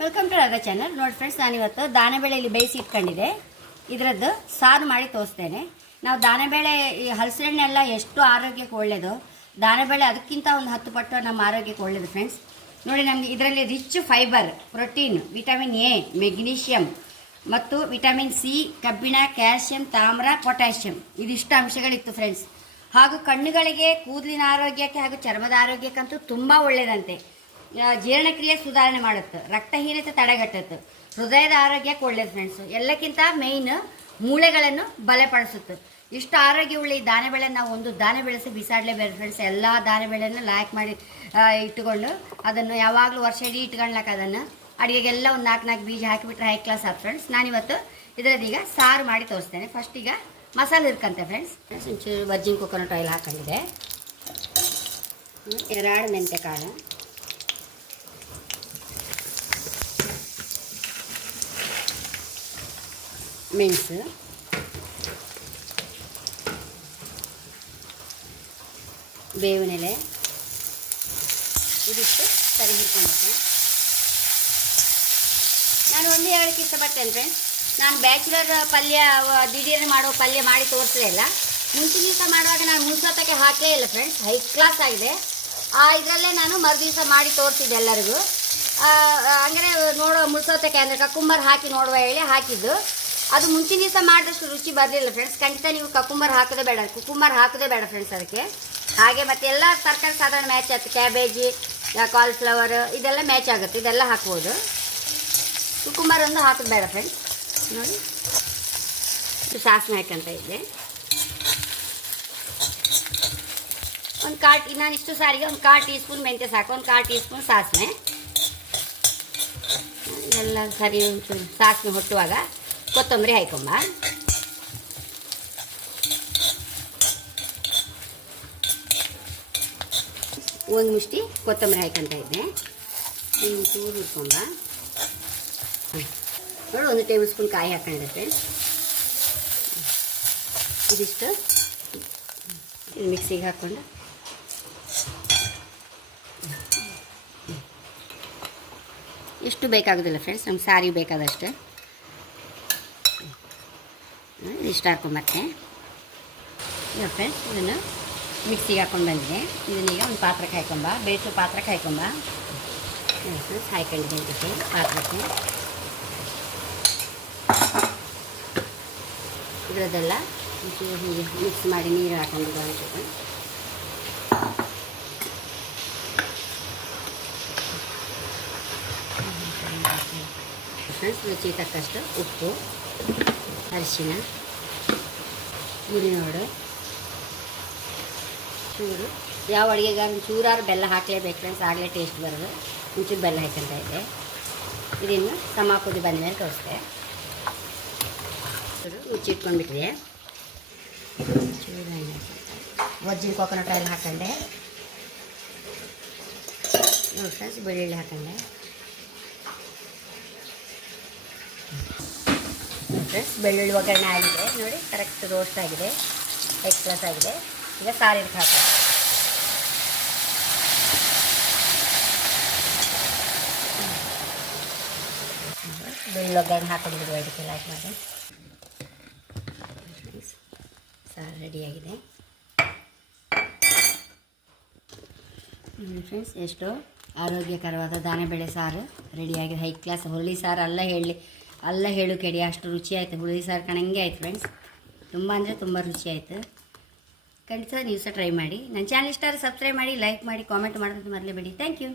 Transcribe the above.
Welcome to Radha channel ನೋಡಿ friends ನಾನಿವತ್ತು ದಾನೆಬೇಳೆಯಲ್ಲಿ ಬೇಯಿಸಿ ಇಟ್ಕೊಂಡಿದೆ ಇದರದ್ದು ಸಾರು ಮಾಡಿ ತೋರಿಸ್ತೇನೆ. ನಾವು ದಾನೆಬೇಳೆ, ಈ ಹಲಸೆಣ್ಣೆ ಎಲ್ಲ ಎಷ್ಟು ಆರೋಗ್ಯಕ್ಕೆ ಒಳ್ಳೆಯದು ದಾನೆಬೇಳೆ ಅದಕ್ಕಿಂತ ಒಂದು ಹತ್ತು ಪಟ್ಟು ನಮ್ಮ ಆರೋಗ್ಯಕ್ಕೆ ಒಳ್ಳೆಯದು ಫ್ರೆಂಡ್ಸ್ ನೋಡಿ, ನಮಗೆ ಇದರಲ್ಲಿ rich fibre protein vitamin A magnesium ಮತ್ತು ವಿಟಮಿನ್ ಸಿ ಕಬ್ಬಿಣ ಕ್ಯಾಲ್ಸಿಯಂ ತಾಮ್ರ ಪೊಟ್ಯಾಷಿಯಂ ಇದಿಷ್ಟು ಅಂಶಗಳಿತ್ತು ಫ್ರೆಂಡ್ಸ್ ಹಾಗೂ ಕಣ್ಣುಗಳಿಗೆ, ಕೂದಲಿನ ಆರೋಗ್ಯಕ್ಕೆ ಹಾಗೂ ಚರ್ಮದ ಆರೋಗ್ಯಕ್ಕಂತೂ ತುಂಬ ಒಳ್ಳೆಯದಂತೆ ಜೀರ್ಣಕ್ರಿಯೆ ಸುಧಾರಣೆ ಮಾಡುತ್ತೆ. ರಕ್ತಹೀನತೆ ತಡೆಗಟ್ಟುತ್ತೆ. ಹೃದಯದ ಆರೋಗ್ಯಕ್ಕೆ ಒಳ್ಳೇದು ಫ್ರೆಂಡ್ಸು ಎಲ್ಲಕ್ಕಿಂತ ಮೇಯ್ನ್ ಮೂಳೆಗಳನ್ನು ಬಲಪಡಿಸುತ್ತೆ. ಇಷ್ಟು ಆರೋಗ್ಯವುಳ್ಳ ಈ ದಾನೆ ಬೆಳೆ ನಾವು ಒಂದು ದಾನೆ ಬೆಳೆಸಿ ಬಿಸಾಡಲೇಬೇಕು ಫ್ರೆಂಡ್ಸ್ ಎಲ್ಲ ದಾನೆ ಬೆಳೆಯನ್ನು ಲಾಯಕ್ ಮಾಡಿ ಇಟ್ಟುಕೊಂಡು ಅದನ್ನು ಯಾವಾಗಲೂ ವರ್ಷ ಇಡೀ ಇಟ್ಕೊಳ್ಲಕ್ಕ ಅದನ್ನು ಅಡುಗೆಗೆಲ್ಲ ಒಂದು ನಾಲ್ಕು ನಾಲ್ಕು ಬೀಜ ಹಾಕಿಬಿಟ್ರೆ ಹೈ ಕ್ಲಾಸ್ ಆಯ್ತು ಫ್ರೆಂಡ್ಸ್ ನಾನಿವತ್ತು ಇದರದೀಗ ಸಾರು ಮಾಡಿ ತೋರಿಸ್ತೇನೆ. ಫಸ್ಟ್ ಈಗ ಮಸಾಲೆ ಇರ್ಕಂತೆ ಫ್ರೆಂಡ್ಸ್ ಒಂಚೂರು ಬಜ್ಜಿಂಗ್ ಕೊಕೊನಟ್ ಆಯಿಲ್ ಹಾಕೊಂಡಿದೆ ಎರಡು ಮೆಂತೆ ಕಾಳು ಮೆಣಸು ಬೇವಿನೆಲೆ ಇದಿಷ್ಟು ಸರಿ ಹಿಡ್ಕೊಂಡ್ರೆ ನಾನು ಒಂದು ಹೇಳಕ್ಕೆ ಇಷ್ಟಪಡ್ತೇನೆ ಫ್ರೆಂಡ್ಸ್ ನಾನು ಬ್ಯಾಚುಲರ್ ಪಲ್ಯ ದಿಢೀರ್ ಮಾಡೋ ಪಲ್ಯ ಮಾಡಿ ತೋರಿಸಲೇ ಮುಂಚಿನ ದಿವಸ ಮಾಡುವಾಗ ನಾನು ಮುನ್ಸೋತಕ್ಕೆ ಹಾಕಲೇ ಇಲ್ಲ ಫ್ರೆಂಡ್ಸ್ ಹೈ ಕ್ಲಾಸ್ ಆಗಿದೆ. ಆ ಇದರಲ್ಲೇ ನಾನು ಮರು ದಿವಸ ಮಾಡಿ ತೋರಿಸಿದ್ದೆ ಎಲ್ಲರಿಗೂ. ಅಂದರೆ ನೋಡೋ ಮುಳ್ಸೋತಕ್ಕೆ ಅಂದರೆ ಕಕ್ಕುಂಬರ್ ಹಾಕಿ ನೋಡುವ ಹೇಳಿ ಹಾಕಿದ್ದು. ಅದು ಮುಂಚಿನ ದಿವಸ ಮಾಡಿದಷ್ಟು ರುಚಿ ಬರಲಿಲ್ಲ ಫ್ರೆಂಡ್ಸ್ ಖಂಡಿತ ನೀವು ಕಕುಂಬರ್ ಹಾಕೋದೇ ಬೇಡ. ಕುಕುಂಬರ್ ಹಾಕೋದೇ ಬೇಡ ಫ್ರೆಂಡ್ಸ್ ಅದಕ್ಕೆ. ಹಾಗೆ ಮತ್ತೆ ಎಲ್ಲ ತರಕಾರಿ ಸಾಧಾರಣ ಮ್ಯಾಚ್ ಆಗುತ್ತೆ ಕ್ಯಾಬೇಜಿ ಕಾಲ್ಫ್ಲವರ್ ಇದೆಲ್ಲ ಮ್ಯಾಚ್ ಆಗುತ್ತೆ. ಇದೆಲ್ಲ ಹಾಕ್ಬೋದು. ಕುಕುಂಬರ್ ಒಂದು ಹಾಕೋದು ಬೇಡ ಫ್ರೆಂಡ್ಸ್ ನೋಡಿ. ಸಾಸಿವೆ ಹಾಕಂತ ಇದೆ. ಒಂದು ಕಾಲು ನಾನು ಇಷ್ಟು ಸಾರಿಗೆ ಒಂದು ಕಾಲು ಟೀ ಸ್ಪೂನ್ ಮೆಂತ್ಯ ಸಾಕು. ಒಂದು ಕಾಲು ಟೀ ಸ್ಪೂನ್ ಸಾಸಿವೆ ಎಲ್ಲ ಸರಿ ಸಾಸಿವೆ ಹೊಟ್ಟುವಾಗ. ಕೊತ್ತಂಬರಿ ಹಾಕೊಂಬ ಒಂದು ಮುಷ್ಟಿ ಕೊತ್ತಂಬರಿ ಹಾಕಂತ ಇದ್ದೆ ಒಂದು ಚೂರು ಹುರ್ಕೊಂಬ ನೋಡಿ ಒಂದು ಟೇಬಲ್ ಸ್ಪೂನ್ ಕಾಯಿ ಹಾಕೊಂಡಿದೆ ಫ್ರೆಂಡ್ಸ್ ಇದಿಷ್ಟು ಇದು ಮಿಕ್ಸಿಗೆ ಹಾಕ್ಕೊಂಡು ಎಷ್ಟು ಬೇಕಾಗೋದಿಲ್ಲ ಫ್ರೆಂಡ್ಸ್ ನಮ್ಗೆ ಸಾರಿ ಬೇಕಾದಷ್ಟು ಹ್ಮ್, ಇಷ್ಟು ಹಾಕೊಂಬರ್ತೆ ಈಗ ಫ್ರೆಂಡ್ಸ್ ಇದನ್ನು ಮಿಕ್ಸಿಗೆ ಹಾಕೊಂಡು ಬಂದಿದೆ. ಇದನ್ನೀಗ ಒಂದು ಪಾತ್ರಕ್ಕೆ ಹಾಕೊಂಬ ಬೇಯಿಸೋ ಪಾತ್ರಕ್ಕೆ ಹಾಕೊಂಬ ಫ್ರೆಂಡ್ಸ್ ಹಾಕೊಂಡಿದ್ದೀನಿ ಇದಕ್ಕೆ ಪಾತ್ರಕ್ಕೆ ಮಿಕ್ಸ್ ಮಾಡಿ ನೀರು ಹಾಕೊಂಡು ಹಾಕಿಕೊಂಡು ಫ್ರೆಂಡ್ಸ್ ರುಚಿ ತಕ್ಕಷ್ಟು ಉಪ್ಪು ಅರಿಶಿನ ಉರಿನೋಡು ಚೂರು. ಯಾವ ಅಡುಗೆಗಾರ ಚೂರಾರು ಬೆಲ್ಲ ಹಾಕಲೇಬೇಕು ಫ್ರೆಂಡ್ಸ್, ಆಗಲೇ ಟೇಸ್ಟ್ ಬರೋದು. ಒಂಚೂರು ಬೆಲ್ಲ ಹಾಕೊಂತ ಇದೆ ಇದನ್ನು ಸಮ ಕುದಿ ಬಂದ ಮೇಲೆ ತೋರಿಸ್ತೆ ಮುಚ್ಚಿಟ್ಕೊಂಡ್ಬಿಟ್ಟಿದೆ ಒಜ್ಜಿನ ಕೊಕೊನಟ್ ಆಯಿಲ್ ಹಾಕೊಂಡೆ. ನೋಡಿ ಫ್ರೆಂಡ್ಸ್ ಬೆಳ್ಳುಳ್ಳಿ ಹಾಕೊಂಡೆ. ಫ್ರೆಂಡ್ಸ್ ಬೆಳ್ಳುಳ್ಳಿ ಒಗ್ಗರಣೆ ಆಗಿದೆ. ನೋಡಿ ಕರೆಕ್ಟ್ ರೋಸ್ಟ್ ಆಗಿದೆ. ಎಕ್ಸ್ಪ್ರೆಸ್ ಆಗಿದೆ. ಈಗ ಸಾರಿಗೆ ಹಾಕೋಣ ಬೆಳ್ಳುಳ್ಳಿ ಒಗ್ಗರಣೆ ಹಾಕೊಂಡಿದ್ವಿ ಅದಕ್ಕೆ ಲೈಕ್ ಮಾಡಿ. ಸಾರು ರೆಡಿಯಾಗಿದೆ ಫ್ರೆಂಡ್ಸ್ ಎಷ್ಟು ಆರೋಗ್ಯಕರವಾದ ದಾನೆಬೇಳೆ ಸಾರು. ರೆಡಿಯಾಗಿದೆ ಹೈ ಕ್ಲಾಸ್ ಹುರುಳಿ ಸಾರು ಅಲ್ಲ ಹೇಳಿ. ಅಲ್ಲ ಹೇಳು ಕೆಡಿ ಅಷ್ಟು ರುಚಿ ಆಯಿತು. ಹುಳಿ ಸಾರು ಕಣಂಗೆ ಆಯ್ತು ಫ್ರೆಂಡ್ಸ್ ತುಂಬ ಅಂದರೆ ತುಂಬ ರುಚಿ ಆಯಿತು. ಖಂಡಿತ ನೀವು ಸಹ ಟ್ರೈ ಮಾಡಿ. ನನ್ನ ಚಾನಲ್ ಇಷ್ಟ ಸಬ್ಸ್ಕ್ರೈಬ್ ಮಾಡಿ ಲೈಕ್ ಮಾಡಿ ಕಾಮೆಂಟ್ ಮಾಡೋದು ಮರಲೇಬೇಡಿ ಥ್ಯಾಂಕ್ ಯು